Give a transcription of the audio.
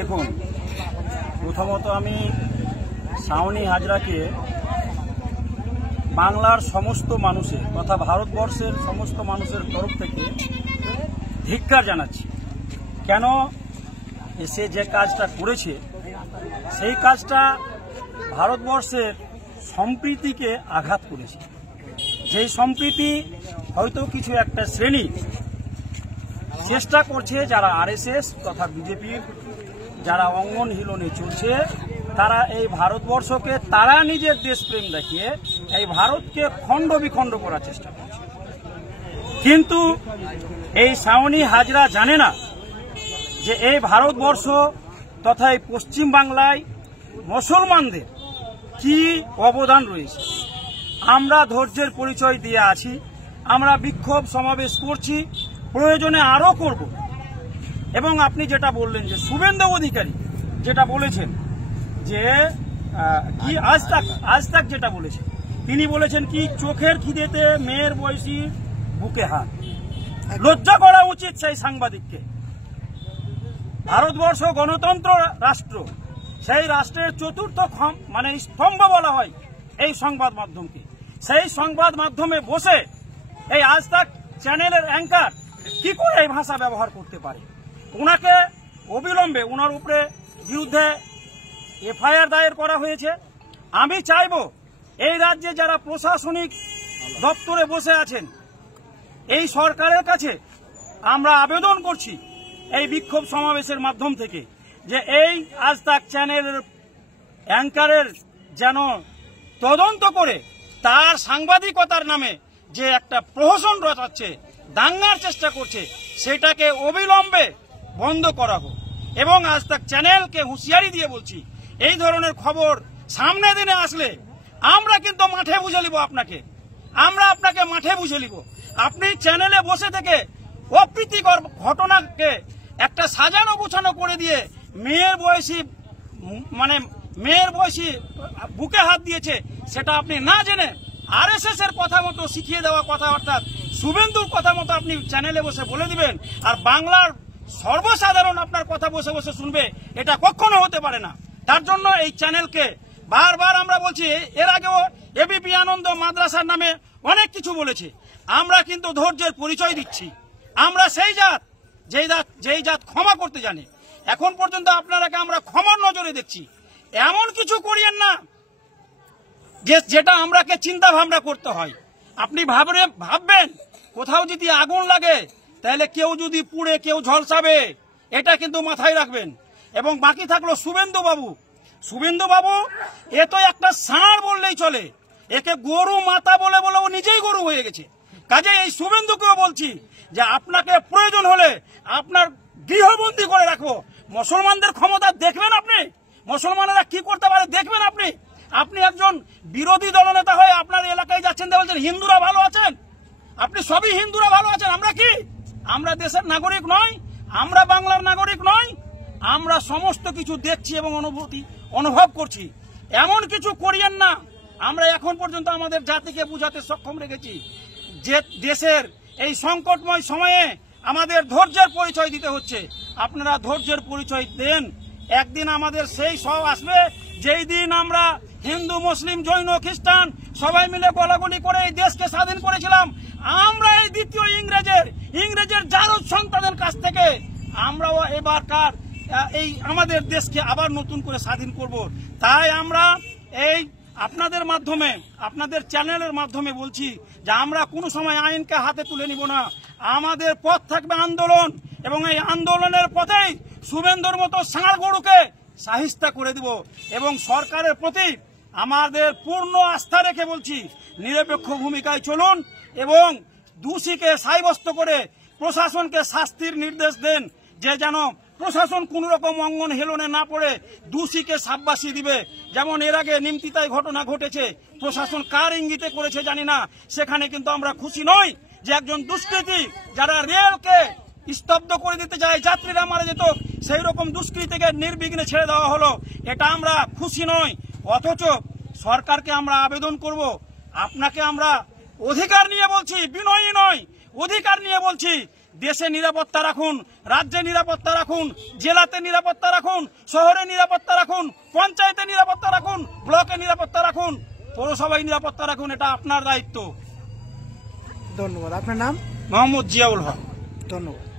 দেখুন, প্রথমত আমি সাওনি হাজরাকে বাংলার সমস্ত মানুষের তথা ভারতবর্ষের সমস্ত মানুষের তরফ থেকে ধিক্কার জানাচ্ছি। কেন সে যে কাজটা করেছে সেই কাজটা ভারতবর্ষের সম্প্রীতিকে আঘাত করেছে। যেই সম্প্রীতি হয়তো কিছু একটা শ্রেণী চেষ্টা করছে, যারা আরএসএস তথা বিজেপির যারা অঙ্গন হিলনে চলছে, তারা এই ভারতবর্ষকে তারা নিজের দেশপ্রেম দেখিয়ে এই ভারতকে খণ্ড বিখণ্ড করার চেষ্টা করছে। কিন্তু এই সাওনি হাজরা জানে না যে এই ভারতবর্ষ তথা এই পশ্চিম বাংলায় মুসলমানদের কি অবদান রয়েছে। আমরা ধৈর্যের পরিচয় দিয়ে আছি, আমরা বিক্ষোভ সমাবেশ করছি, প্রয়োজনে আরও করব। এবং আপনি যেটা বললেন যে শুভেন্দু অধিকারী যেটা বলেছেন যে কি আজ তাক যেটা বলেছেন, তিনি বলেছেন কি চোখের খিদেতে মেয়ের বয়সী বুকে হাত। লজ্জা করা উচিত সেই সাংবাদিককে। ভারতবর্ষ গণতন্ত্র রাষ্ট্র, সেই রাষ্ট্রের চতুর্থ স্তম্ভ বলা হয় এই সংবাদ মাধ্যমকে। সেই সংবাদ মাধ্যমে বসে এই আজ তাক চ্যানেলের অ্যাঙ্কার কি করে এই ভাষা ব্যবহার করতে পারে? ওনাকে অবিলম্বে ওনার উপরে বিরুদ্ধে এফআইআর দায়ের করা হয়েছে। আমি চাইব এই রাজ্যে যারা প্রশাসনিক দপ্তরে বসে আছেন, এই সরকারের কাছে আমরা আবেদন করছি এই বিক্ষোভ সমাবেশের মাধ্যম থেকে যে এই আজ তাক চ্যানেলের অ্যাঙ্কারের যেন তদন্ত করে তার সাংবাদিকতার নামে যে একটা প্রহসন রচাচ্ছে, দাঙ্গার চেষ্টা করছে, সেটাকে অবিলম্বে বন্ধ করা হোক। এবং আজ তাক চ্যানেলকে হুঁশিয়ারি দিয়ে বলছি, এই ধরনের খবর সামনে দিনে আসলে আমরা কিন্তু মাঠে বুঝে নিব আপনাকে, আমরা আপনাকে মাঠে বুঝে নিব। আপনি চ্যানেলে বসে থেকে অপ্রীতিকর ঘটনাকে একটা সাজানো গোছানো করে দিয়ে মেয়ের বয়সী বুকে হাত দিয়েছে, সেটা আপনি না জেনে আরএসএস এর কথা মতো শিখিয়ে দেওয়া কথা, অর্থাৎ শুভেন্দুর কথা মতো আপনি চ্যানেলে বসে বলে দিবেন, আর বাংলার সর্বসাধারণ আপনার কথা বসে বসে শুনবে, এটা কখনো হতে পারে না। তার জন্য এই চ্যানেলকে বারবার আমরা বলছি, এর আগেও এবিপি আনন্দ মাদ্রাসার নামে অনেক কিছু বলেছে। আমরা কিন্তু ধৈর্যের পরিচয় দিচ্ছি। আমরা সেই জাত যেই জাত ক্ষমা করতে জানে। এখন পর্যন্ত আপনারাকে আমরা ক্ষমার নজরে দেখছি। এমন কিছু করিয়েন না যেটা আমরাকে চিন্তা ভাবনা করতে হয়। আপনি ভাববেন কোথাও যদি আগুন লাগে তাহলে কেউ যদি পুড়ে কেউ ঝলসাবে, এটা কিন্তু মাথায় রাখবেন। এবং বাকি থাকলো শুভেন্দু বাবু এ তো একটা ষাঁড় বললেই চলে, একে গরু মাতা বলে ও নিজেই গরু হয়ে গেছে। কাজে এই শুভেন্দুকেও বলছি যে আপনাকে প্রয়োজন হলে আপনার গৃহবন্দী করে রাখবো। মুসলমানদের ক্ষমতা দেখবেন আপনি, মুসলমানেরা কি করতে পারে দেখবেন আপনি। আপনি একজন বিরোধী দলনেতা হয়ে আপনার এলাকায় যাচ্ছেন, বলছেন হিন্দুরা ভালো আছেন। আপনি সবই হিন্দুরা ভালো আছেন। আমরা কি? আমরা দেশের নাগরিক নয়? আমরা বাংলার নাগরিক নয়? আমরা সমস্ত কিছু দেখছি এবং অনুভব করছি। এমন কিছু করিয়েন না। আমরা এখন পর্যন্ত আমাদের জাতিকে বুঝাতে সক্ষম রেখেছি যে দেশের এই সংকটময় সময়ে আমাদের ধৈর্যের পরিচয় দিতে হচ্ছে। আপনারা ধৈর্যের পরিচয় দেন। একদিন আমাদের সেই সব আসবে যেই দিন আমরা হিন্দু, মুসলিম, জৈন, খ্রিস্টান সবাই মিলে গলাগলি করে এই দেশকে স্বাধীন করেছিলাম। আমরা এই দ্বিতীয় ইংরেজের জারজ সন্তানের কাছ থেকে আমরাও এবারকার এই আমাদের দেশকে আবার নতুন করে স্বাধীন করব। তাই আমরা এই আপনাদের মাধ্যমে, আপনাদের চ্যানেলের মাধ্যমে বলছি যে আমরা কোনো সময় আইনকে হাতে তুলে নিব না। আমাদের পথ থাকবে আন্দোলন, এবং এই আন্দোলনের পথেই শুভেন্দুর মতো ষাঁড় গরুকে সাহিস্তা করে দিব। এবং সরকারের প্রতি আমাদের পূর্ণ আস্থা রেখে বলছি, নিরপেক্ষ ভূমিকায় চলুন এবং দোষীকে সাব্যস্ত করে প্রশাসনকে শাস্তির নির্দেশ দেন, যে যেন প্রশাসন কোন রকম অঙ্গন হেলনে না পড়ে দোষীকে শাবাশি দিবে। যেমন এর আগে নিমতিতায় ঘটনা ঘটেছে, প্রশাসন কার ইঙ্গিতে করেছে জানি না, সেখানে কিন্তু আমরা খুশি নই যে একজন দুষ্কৃতী যারা রেলকে স্তব্ধ করে দিতে যায়, যাত্রীরা মারা যেত, সেই রকম দুষ্কৃতীকে নির্বিঘ্নে ছেড়ে দেওয়া হলো। এটা আমরা খুশি নই। অথচ সরকারকে আমরা আবেদন করব, আপনাকে আমরা অধিকার নিয়ে বলছি, বিনয়ী নয়, অধিকার নিয়ে বলছি দেশে নিরাপত্তা রাখুন, রাজ্যে নিরাপত্তা রাখুন, জেলাতে নিরাপত্তা রাখুন, শহরে নিরাপত্তা রাখুন, পঞ্চায়েতে নিরাপত্তা রাখুন, ব্লকে নিরাপত্তা রাখুন, পৌরসভায় নিরাপত্তা রাখুন। এটা আপনার দায়িত্ব। ধন্যবাদ। আপনার নাম? মোহাম্মদ জিয়াউল হক। ধন্যবাদ।